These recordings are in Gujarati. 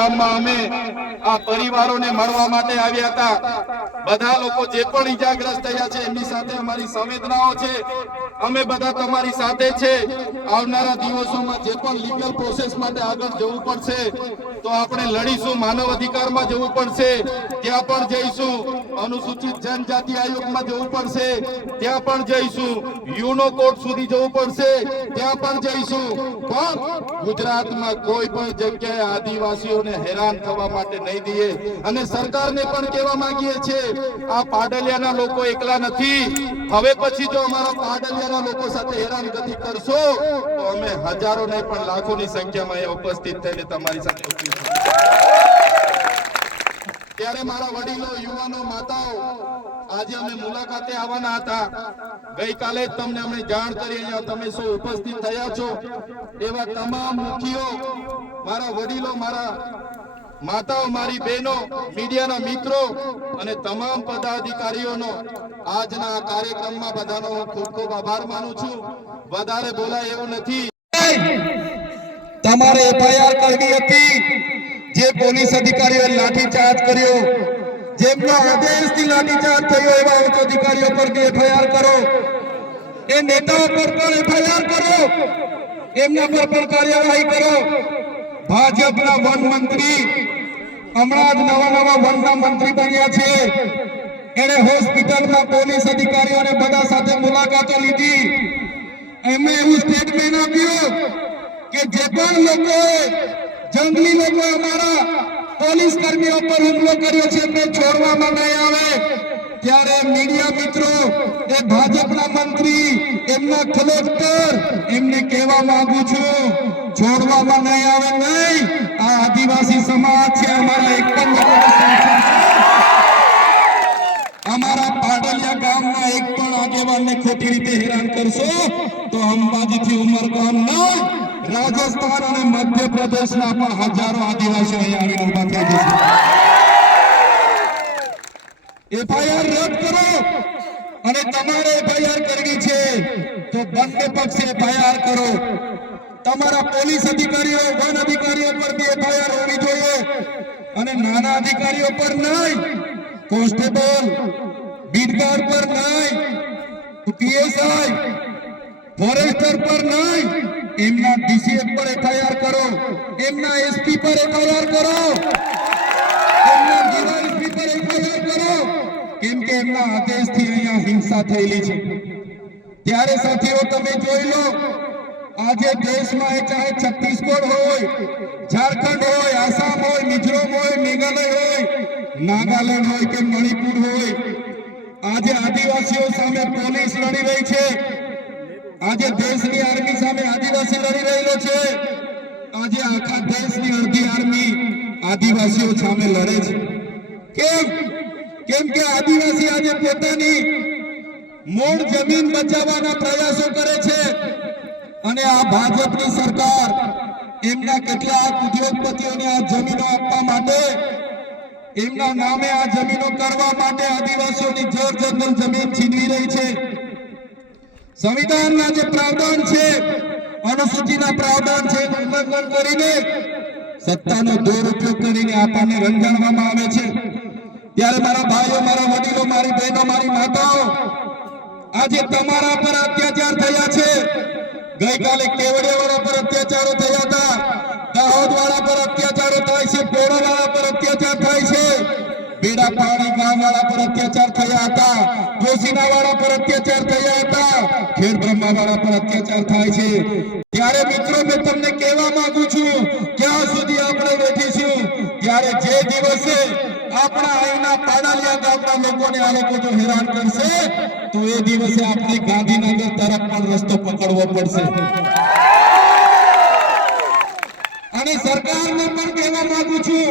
ગામમાં અમે આ પરિવારોને મળવા માટે આવ્યા હતા। બધા લોકો જે પણ ઈજાગ્રસ્ત થયા છે એમની સાથે અમારી સંવેદનાઓ છે। અમે બધા તમારી સાથે છે। આવનારા દિવસોમાં જે પણ લીગલ પ્રોસેસ માટે આગળ જવું પડશે તો આપણે લડીશું। માનવ અધિકારમાં જવું પડશે ત્યાં પણ જઈશું। અનુસૂચિત જનજાતિ આયોગમાં જવું પડશે ત્યાં પણ જઈશું। યુનો કોર્ટ સુધી જવું પડશે ત્યાં પણ જઈશું। પણ ગુજરાતમાં કોઈ પણ જગ્યાએ આદિવાસીઓને હેરાન થવા માટે નહીં દઈએ। અને સરકારને પણ કહેવા માંગીએ છીએ આ પાડલિયાના લોકો એકલા નથી। હવે પછી જો અમારા પાડલિયાના લોકો સાથે હેરાનગતિ કરશો તો અમે હજારો નહીં પણ લાખોની સંખ્યામાં અહીંયા ઉપસ્થિત થઈને તમારી સાથે ત્યારે મારા વડીલો, યુવાનો, માતાઓ, આજે અમે મુલાકાતે આવવાના હતા। ગઈકાલે જ તમને અમે જાણ કરી અહીંયા તમે સૌ ઉપસ્થિત થયા છો। એવા તમામ મુખીઓ, મારા વડીલો, મારા માતાઓ, મારી બહેનો, મીડિયાના મિત્રો અને તમામ પદાધિકારીઓનો આજના આ કાર્યક્રમમાં બધાનો હું ખૂબ ખૂબ આભાર માનું છું। વધારે બોલાય એવું નથી। તમારે એફઆઈઆર કરવી હતી। જે પોલીસ અધિકારીઓએ લાઠીચાર્જ કર્યો, જેમનો આદેશથી લાઠીચાર્જ થયો એવા ઉચ્ચ અધિકારીઓ પર એફઆઈઆર કરો। એ નેતાઓ પર પણ એફઆઈઆર કરો, એમના પર પણ કાર્યવાહી કરો। ભાજપના વન મંત્રી હમણાં જ નવા વનના મંત્રી બન્યા છે। એને હોસ્પિટલમાં પોલીસ અધિકારીઓને બધા સાથે મુલાકાતો લીધી। એમણે એવું સ્ટેટમેન્ટ આપ્યું કે જે પણ લોકોએ જંગલી લોકો અમારા પોલીસ કર્મીઓ પર હુમલો કર્યો છે એમને છોડવામાં નહીં આવે। ત્યારે મીડિયા મિત્રો, એ ભાજપના મંત્રી, એમના કલેક્ટર, એમને કહેવા માંગુ છું છોડવામાં નહીં આવે નહીં। આ આદિવાસી સમાજ છે, અમારા એક પણ અમારા પાડલિયા ગામના એક પણ આગેવાનને ખોટી રીતે હેરાન કરશો તો અંબાજીથી ઉમરગામ નહીં, રાજસ્થાન અને મધ્યપ્રદેશના પણ હજારો આદિવાસીઓ અહીંયા આવીને ઉભા થઈ જશે। એફઆઈઆર રદ કરો અને તમારે એફઆઈઆર કરવી છે તો બંને પક્ષે એફઆઈઆર કરો। તમારા પોલીસ અધિકારીઓ, વન અધિકારીઓ પર બી એફઆઈઆર હોવી જોઈએ અને નાના અધિકારીઓ પર નહીં, કોન્સ્ટેબલ, બીટગાર્ડ પર નહીં, પીએસઆઈ, ફોરેસ્ટર પર નહીં, એમના ડીસીએફ પર એફઆઈઆર કરો, એમના એસપી પર એફઆઈઆર કરો, એમના ડીવાયએસપી પર એફઆઈઆર કરો, કેમ કે એમના આદેશથી અહીંયા હિંસા થયેલી છે। ત્યારે સાથીઓ તમે જોઈ લો, આજે દેશમાં ચાહે છત્તીસગઢ હોય, ઝારખંડ હોય, આસામ હોય, મિઝોરમ હોય, મેઘાલય હોય, નાગાલેન્ડ હોય કે મણિપુર હોય, આજે આદિવાસીઓ સામે પોલીસ લડી રહી છે। આજે દેશની આર્મી સામે આદિવાસી લડી રહેલો છે। આજે આખા દેશની અડધી આર્મી આદિવાસીઓ સામે લડે છે। કેમ કે આદિવાસી આજે પોતાની મૂળ જમીન બચાવવાના પ્રયાસો કરે છે અને આ ભાજપની સરકાર એમના કેટલાક ઉદ્યોગપતિઓને આ જમીનો આપવા માટે, એમના નામે આ જમીનો કરવા માટે આદિવાસીઓની જળ જંગલ જમીન છીનવી રહી છે। સંવિધાનના જે પ્રાવધાન છે, અનુસૂચિના પ્રાવધાન છે, ઉલ્લંઘન કરીને સત્તાનો દુરુપયોગ કરીને આપણને રંજાડવામાં આવે છે। ત્યારે મારા ભાઈઓ, મારા વડીલો, મારી બહેનો, મારી માતાઓ, આજે તમારા પર અત્યાચાર થયા છે। ગઈકાલે કેવડિયાવાળા પર અત્યાચારો થયા હતા, દાહોદવાળા પર અત્યાચારો થાય છે, પોડાવાળા પર અત્યાચાર થાય છે, બેડા પાણી ગામવાળા પર અત્યાચાર થયા હતા, જોશીનાવાળા પર અત્યાચાર થયા હતા, ખેડ બ્રહ્માવાળા પર અત્યાચાર થાય છે। ત્યારે મિત્રો મેં તમને કહેવા માંગુ છું, ક્યાં સુધી આપણે બેઠીશું? ત્યારે જે દિવસે આપણા અહીંના પાડાલિયા ગામના લોકોને આ લોકો જો હેરાન કરશે તો એ દિવસે આપણે ગાંધીનગર તરફ પણ રસ્તો પકડવો પડશે। અને સરકારને પણ કહેવા માંગુ છું,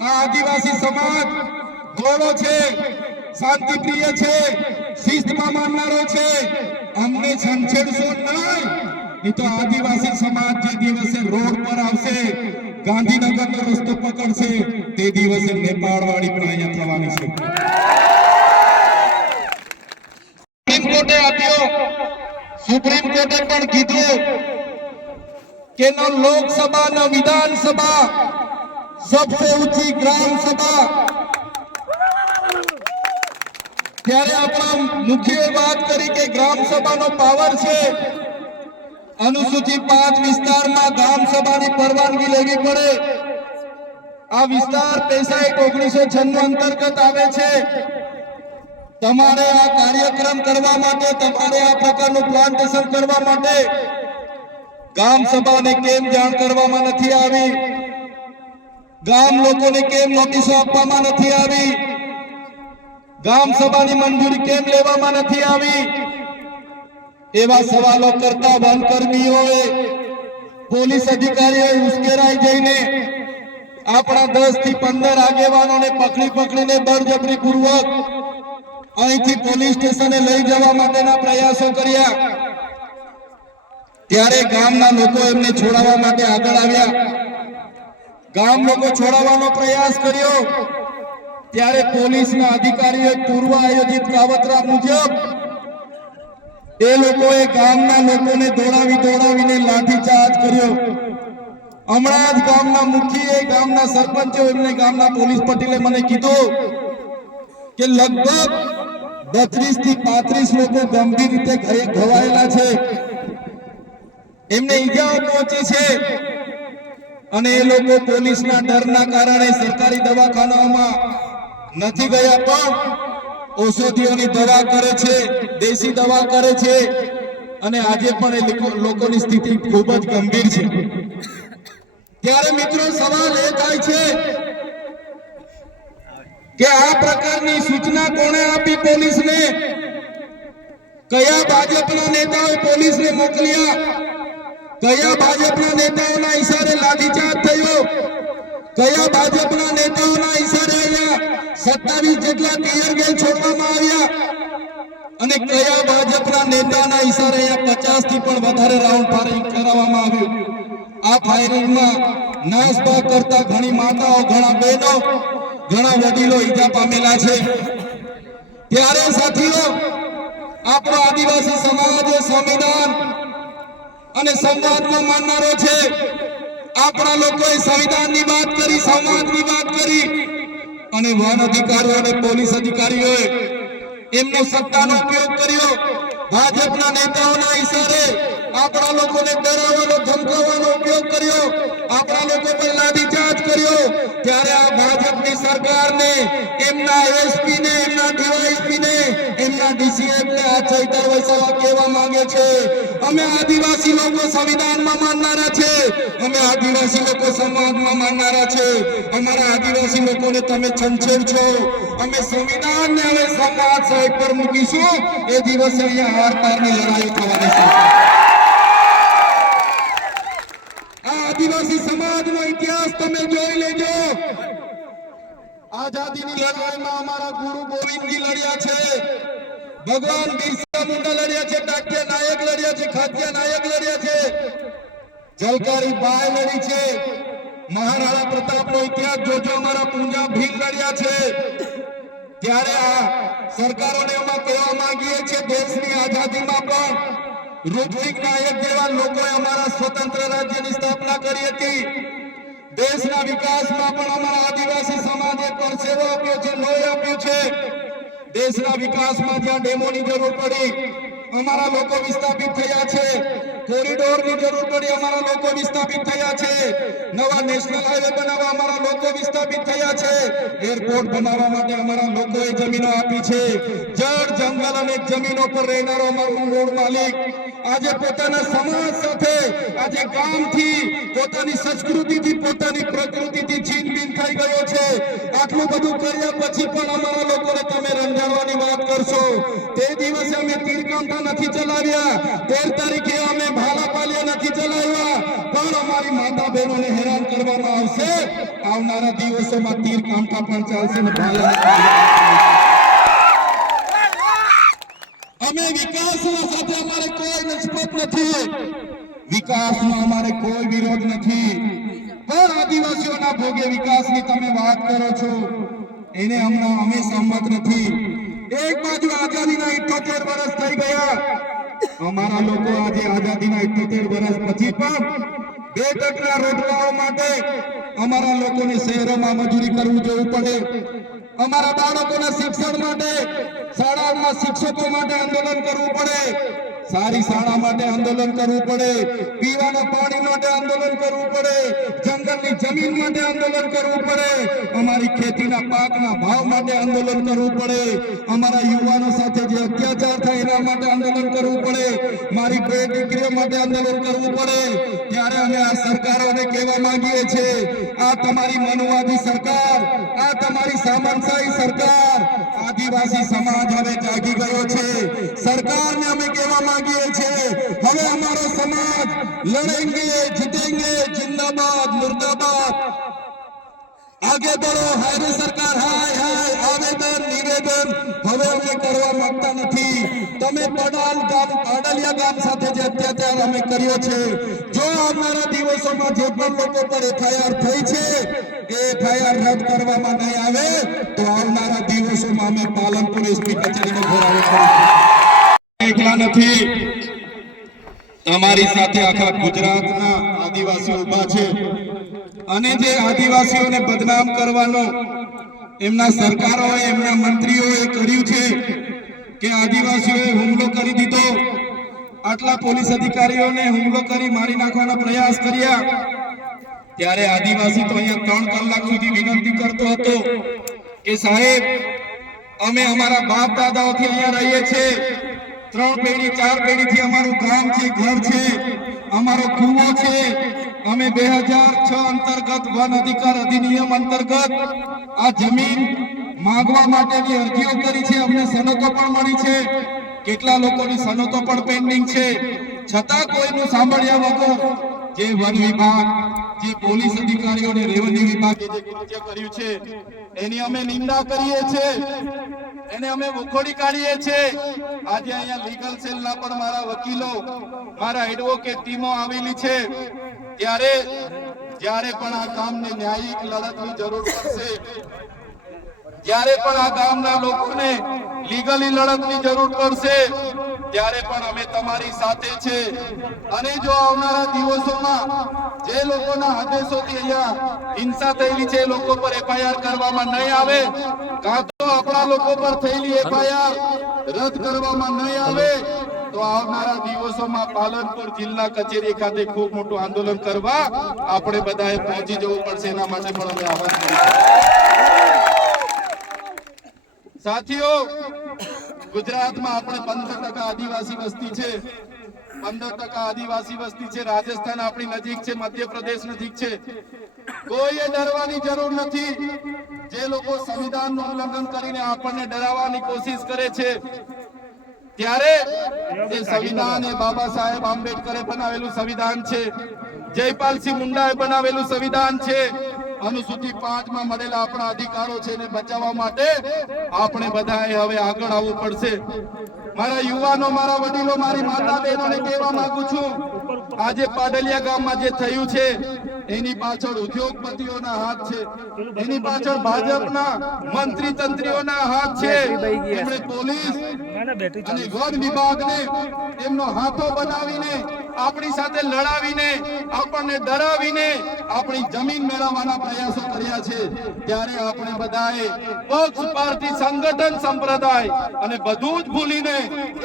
આ આદિવાસી સમાજ ગોળો છે, શાંતિપ્રિય છે, શિસ્તમાં માનનારો છે, અમને છંછેડશો નહીં, નહીં તો આદિવાસી સમાજ જે દિવસે રોડ પર આવશે, ગાંધીનગરનો રસ્તો પકડશે, તે દિવસે નેપાળવાળી પણ અહીંયા થવાની છે। સુપ્રીમ કોર્ટે આપ્યો, સુપ્રીમ કોર્ટે પણ કીધું કે ન લોકસભા ન વિધાનસભા सबसे ऊंची ग्राम सभा ત્યારે આપણા મુખ્ય વાત કરી કે ગ્રામ સભાનો પાવર છે અનુસૂચિત 5 વિસ્તારમાં ગ્રામ સભાની પરવાનગી લેવી પડે આ વિસ્તાર પૈસા 1996 અંતર્ગત આવે છે તમારે આ કાર્યક્રમ કરવા માટે તમારે આ પ્રકારનું પ્લાન્ટેશન કરવા માટે ગામ સભાને કેમ જાણ કરવામાં નથી આવી ગામ લોકોને કેમ નોટિસો આપવામાં નથી આવી ગામ સભાની મંજૂરી કેમ લેવામાં નથી આવી એવા સવાલો કરતા વનકર્મીઓએ પોલીસ અધિકારીઓએ ઉશ્કેરાઈ જઈને આપણા 10 થી 15 આગેવાનોને પકડીને બળજબરી પૂર્વક અહીંથી પોલીસ સ્ટેશને લઈ જવા માટેના પ્રયાસો કર્યા ત્યારે ગામના લોકો એમને છોડાવવા માટે આગળ આવ્યા ગામ લોકો છોડાવવાનો પ્રયાસ કર્યો ત્યારે પોલીસના અધિકારીઓએ પૂર્વ આયોજિત કાવતરા મુજબ એ લોકોએ ગામના લોકોને દોડાવીને લાઠીચાર્જ કર્યો હમણાં જ ગામના મુખીએ ગામના સરપંચો એમને ગામના પોલીસ પટેલે મને કીધું કે લગભગ 32 થી 35 લોકો ગંભીર રીતે ઘવાયેલા છે એમને ઈજાઓ પહોંચી છે અને એ લોકો પોલીસના ડરના કારણે સરકારી દવાખાનાઓમાં નથી ગયા પણ ઔષધિઓની દવા કરે છે દેશી દવા કરે છે અને આજે પણ એ લોકોની સ્થિતિ ખૂબ જ ગંભીર છે ત્યારે મિત્રો સવાલ એ થાય છે કે આ પ્રકારની સૂચના કોણે આપી પોલીસને કયા ભાજપના નેતાઓએ પોલીસને મોકલ્યા કયા ભાજપના નેતાઓના ઈશારે લાઠીચાર્જ થયો કયા ભાજપના નેતાઓના ઈશારે અહીંયા 27 જેટલા ટીયર ગેસ છોડવામાં આવ્યા અને કયા ભાજપના નેતાના ઈશારે અહીંયા 50 થી પણ વધારે રાઉન્ડ ફાયરિંગ કરાવવામાં આવ્યું આ ફાયરિંગમાં નાસભાગ કરતા ઘણી માતાઓ ઘણા બહેનો ઘણા વડીલો ઈજા પામેલા છે ત્યારે સાથીઓ આપણો આદિવાસી સમાજ સંવિધાન અને સંવાદમાં માનનારો છે આપણા લોકોએ સંવિધાનની વાત કરી સંવાદની વાત કરી અને વન અધિકારીઓ અને પોલીસ અધિકારીઓએ એમનો સત્તાનો ઉપયોગ કર્યો ભાજપના નેતાઓના ઈશારે આપણા લોકોને ડરાવવાનો ધમકાવવાનો ઉપયોગ કર્યો આપણા લોકો પર લાઠીચાર્જ કર્યો ત્યારે આ ભાજપની સરકારને એમના એસપી ને એમના ડીવાયએસપી ને એમના ડીસીએફ ને આ ચૈતર વૈસાવા કહેવા માંગે છે અમે આદિવાસી લોકો સંવિધાનમાં માનનારા છે અમે આદિવાસી લોકો સમાજમાં માનનારા છે અમારા આદિવાસી લોકોને તમે છંછેડ છો અમે સંવિધાનને હવે સમાજ સાઈડ પર મૂકીશું એ દિવસે અહીંયા હાર પારની લડાઈ થવાની છે આદિવાસી સમાજનો ઇતિહાસ તમે જોઈ લેજો આઝાદીની લડાઈમાં અમારા ગુરુ ગોવિંદજી લડ્યા છે ભગવાન બિરસા મુંડા લડ્યા છે ડાક્ટર નાયક લડ્યા છે ખાદ્ય નાયક લડ્યા છે જલકારી બાઈ લડી છે મહારાણા પ્રતાપનો ઇતિહાસ જોજો અમારા પૂંજા ભીલ લડ્યા છે ત્યારે આ સરકારોને અમે કહેવા માંગીએ છીએ દેશની આઝાદીમાં પણ રૂપસિંહ નાયક જેવા લોકોએ અમારા સ્વતંત્ર રાજ્યની સ્થાપના કરી હતી દેશના વિકાસમાં પણ અમારા આદિવાસી સમાજે પરસેવો આપ્યો છે લોહી આપ્યું છે દેશના વિકાસમાં જ્યાં ડેમોની જરૂર પડી અમારા લોકો વિસ્થાપિત થયા છે કોરિડોરની જરૂર પડી અમારા લોકો વિસ્થાપિત થયા છે નવા નેશનલ હાઈવે બનાવવા અમારા લોકો વિસ્થાપિત થયા છે એરપોર્ટ બનાવવા માટે અમારા લોકોએ જમીનો આપી છે જળ જંગલ અને જમીનો પર રહેનારો અમારો મૂળ માલિક આજે પોતાના સમાજ સાથે આજે ગામથી પોતાની સંસ્કૃતિથી પોતાની પ્રકૃતિથી છીનબીન થઈ ગયો છે આટલું બધું કર્યા પછી પણ અમારા લોકોને તમે રંજાડવાની વાત કરશો તે દિવસે અમે તીરકાંઠા નથી ચલાવ્યા 13 તારીખે અમે ભાલાપાલિયા નથી ચલાવ્યા પણ અમારી માતા બહેનોને હેરાન કરવામાં આવશે આવનારા દિવસોમાં તીરકાંઠા પણ ચાલશે ને અમે વિકાસના સાથે અમારે કોઈ નિસ્બત નથી વિકાસનો અમારે કોઈ વિરોધ નથી પણ આદિવાસીઓના ભોગે વિકાસની તમે વાત કરો છો એને હમણાં અમે સંમત નથી એક બાજુ આઝાદીના 78 વર્ષ થઈ ગયા અમારા લોકો આજે આઝાદીના 78 વર્ષ પછી પણ 2% રોટલાઓ માટે અમારા લોકોને શહેરોમાં મજૂરી કરવું જવું પડે, અમારા બાળકોના શિક્ષણ માટે શાળાઓમાં શિક્ષકો માટે આંદોલન કરવું પડે, સારી શાળા માટે આંદોલન કરવું પડે, પીવાના પાણી માટે આંદોલન કરવું પડે, જંગલની જમીન માટે આંદોલન કરવું પડે, અમારી ખેતીના પાકના ભાવ માટે આંદોલન કરવું પડે, અમારા યુવાનો સાથે જે અત્યાચાર થાય એના માટે આંદોલન કરવું પડે, મારી બે દીકરીઓ માટે આંદોલન કરવું પડે. ત્યારે અમે આ સરકારોને કહેવા માંગીએ છીએ, આ તમારી મનુવાદી સરકાર, આ તમારી સામંતશાહી સરકાર, આદિવાસી સમાજ હવે જાગી ગયો છે. સરકારને અમે કહેવા માંગીએ છીએ, હવે અમારો સમાજ લડેંગે જીतेंगे, जिंदाबाद मुर्दाबाद, आगे बढ़ो. हाय सरकार, हाय हाय, आवेदन निवेदन હવે અમે કરવા માંગતા નથી. તમે પાડલિયા ગામ સાથે જે અત્યાચાર અમે કર્યો છે, જો આવનારા દિવસોમાં જે પણ લોકો પર એફઆઈઆર થઈ છે એ એફઆઈઆર રદ કરવામાં નહીં આવે તો આવનારા દિવસોમાં અમે પાલનપુર એસપી કચેરીનો ઘેરાવો કરીશું. એકલા નથી, તમારી સાથે આખા ગુજરાતના આદિવાસીઓ ઉભા છે અને જે આદિવાસીઓને બદનામ કરવાનો એમના સરકારોએ, એમના મંત્રીઓએ કર્યું છે કે આદિવાસીઓએ હુમલો કરી દીધો, આટલા પોલીસ અધિકારીઓને હુમલો કરી મારી નાખવાનો પ્રયાસ કર્યા, ત્યારે આદિવાસી તો અહીંયા 3 કલાક સુધી વિનંતી કરતો હતો કે સાહેબ, અમે અમારા બાપ દાદાઓથી અહીંયા રહીએ છીએ, 3 પેઢી 4 પેઢીથી અમારું ગામ છે, ઘર છે, અમારો કૂવો છે, અમે 2006 અંતર્ગત વન અધિકાર અધિનિયમ અંતર્ગત આ જમીન માંગવા માટેની અરજીઓ કરી છે, અમને સનતો પણ મળી છે, કેટલા લોકોની સનતો પણ પેન્ડિંગ છે, છતાં કોઈનું સાંભળ્યા વગર જે વન વિભાગ, જે પોલીસ અધિકારીઓ અને રેવન્યુ વિભાગે જે કૃત્ય કર્યું છે એની અમે નિંદા કરીએ છીએ, એને અમે વખોડી કાઢીએ છીએ. આજે અહીંયા લીગલ સેલના પણ મારા વકીલો, મારા એડવોકેટ ટીમો આવેલી છે. ત્યારે જ્યારે પણ આ ગામને ન્યાયિક લડતની જરૂર પડશે, જ્યારે પણ આ ગામના લોકોને લીગલી લડતની જરૂર પડશે, ત્યારે પણ અમે તમારી સાથે છે. અને જો આવનારા દિવસોમાં જે લોકોના આદેશોથી અહીંયા હિંસા થયેલી છે એ લોકો પર એફઆઈઆર કરવામાં નહીં આવે, કાં તો આપણા લોકો પર થયેલી એફઆઈઆર રદ કરવામાં નહીં આવે, તો આવનારા દિવસોમાં પાલનપુર જિલ્લા કચેરી ખાતે ખૂબ મોટું આંદોલન કરવા આપણે બધાએ પહોંચી જવું પડશે. એના માટે પણ અમે આહવાન કરીશું. સાથીઓ, ગુજરાતમાં આપણે 15% આદિવાસી વસ્તી છે, 15% આદિવાસી વસ્તી છે. રાજસ્થાન આપણી નજીક છે, મધ્યપ્રદેશ નજીક છે. કોઈએ ડરવાની જરૂર નથી. જે લોકો સંવિધાનનું ઉલ્લંઘન કરીને આપણને ડરાવવાની કોશિશ કરે છે, ત્યારે એ સંવિધાન એ બાબા સાહેબ આંબેડકરે બનાવેલું સંવિધાન છે, જયપાલસિંહ મુંડાએ બનાવેલું સંવિધાન છે. અનુસૂચિ 5 માં મળેલા આપણા અધિકારો છે એને બચાવવા માટે આપણે બધાએ હવે આગળ આવવું પડશે. મારા યુવાનો, મારા વડીલો, મારી માતા બહેનોને કહેવા માંગુ છું, આજે પાડલિયા ગામમાં જે થયું છે એની પાછળ ઉદ્યોગપતિઓના હાથ છે, એની પાછળ ભાજપના મંત્રી તંત્રીઓના હાથ છે. એમણે પોલીસ અને વન વિભાગને એમનો હાથો બનાવીને આપણી સાથે લડાવીને, આપણને ડરાવીને આપણી જમીન મેળવવાના પ્રયાસો કર્યા છે. ત્યારે આપણે બધાએ પક્ષ, પાર્ટી, સંગઠન, સંપ્રદાય અને બધું જ ભૂલીને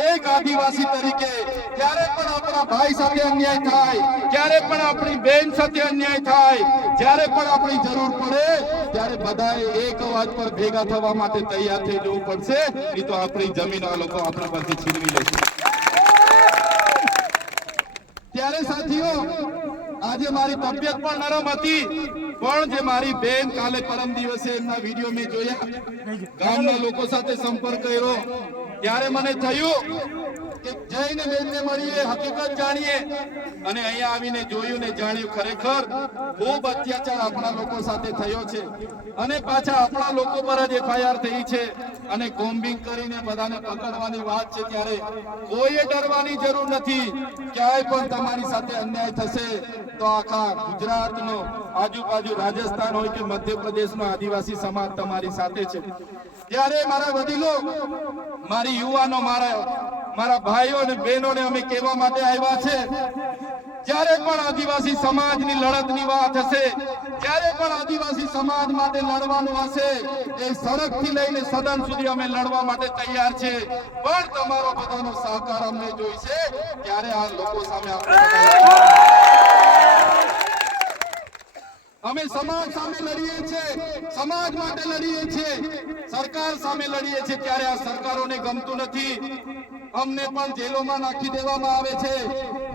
એક આદિવાસી તરીકે જ્યારે પણ આપણા ભાઈ સાથે અન્યાય થાય, જ્યારે પણ આપણી બેન સાથે અન્યાય થાય, જ્યારે પણ આપણી જરૂર પડે ત્યારે બધાએ એક અવાજ પર ભેગા થવા માટે તૈયાર થઈ જવું પડશે, નહીં તો આપણી જમીન આ લોકો આપણા પરથી છીનવી લેશે. ત્યારે સાથીઓ, આજે મારી તબિયત પણ નરમ હતી, પણ જે મારી બેન કાલે પરમ દિવસે એમના વિડીયો મેં જોયા, ગામના લોકો સાથે સંપર્ક કર્યો, ત્યારે મને થયું કે જઈને બેનને મળીએ, હકીકત જાણીએ. અને અહીંયા આવીને જોયું ને જાણ્યું, ખરેખર ખૂબ અત્યાચાર આપણા લોકો સાથે થયો છે અને પાછા આપણા લોકો પર જ એફઆઈઆર થઈ છે અને કોમ્બિંગ કરીને બધાને પકડવાની વાત છે. ત્યારે કોઈએ ડરવાની જરૂર નથી. ક્યાંય પણ તમારી સાથે અન્યાય થશે તો આખા ગુજરાતનો, આજુબાજુ રાજસ્થાન હોય કે મધ્યપ્રદેશનો આદિવાસી સમાજ તમારી સાથે છે. ત્યારે મારા વડીલો, મારી યુવાનો, મારા ભાઈઓ અને બહેનોને અમે કહેવા માટે આવ્યા છે જ્યારે પણ આદિવાસી સમાજની લડતની વાત હશે, જ્યારે પણ આદિવાસી સમાજ માટે લડવાનું હશે, એ સડકથી લઈને સદન સુધી અમે લડવા માટે તૈયાર છે, પણ તમારો બધાનો સહકાર અમને જોઈશે, ત્યારે આ લોકો સામે આપણે અમે સમાજ સામે લડીએ છીએ, સમાજ માટે લડીએ છીએ, સરકાર સામે લડીએ છીએ, ત્યારે આ સરકારોને ગમતું નથી. અમને પણ જેલોમાં નાખી દેવામાં આવે છે,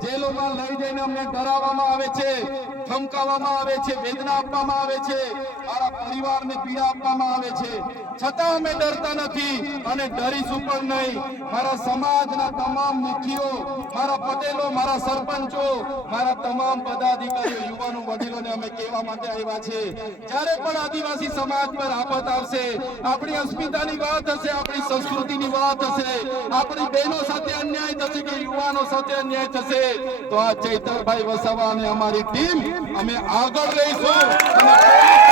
જેલોમાં લઈ જઈને અમને ડરાવવામાં આવે છે, ધમકાવવામાં આવે છે, વેદના આપવામાં આવે છે, મારા પરિવારને પીડા આપવામાં આવે છે, છતાં અમે ડરતા નથી અને ડરીશું પણ નહીં. મારા સમાજના તમામ મુખીઓ, મારા પટેલો, મારા સરપંચો, મારા તમામ પદાધિકારીઓ, યુવાનો, વડીલોને અમે કહેવા માટે આવ્યા છે, જ્યારે પણ આદિવાસી સમાજ પર આફત આવશે, આપણી અસ્મિતાની વાત હશે, આપણી સંસ્કૃતિની વાત હશે, આપણી બહેનો સાથે અન્યાય થશે કે યુવાનો સાથે અન્યાય થશે, તો આ ચૈતરભાઈ વસાવા અને અમારી ટીમ અમે આગળ રહીશું અને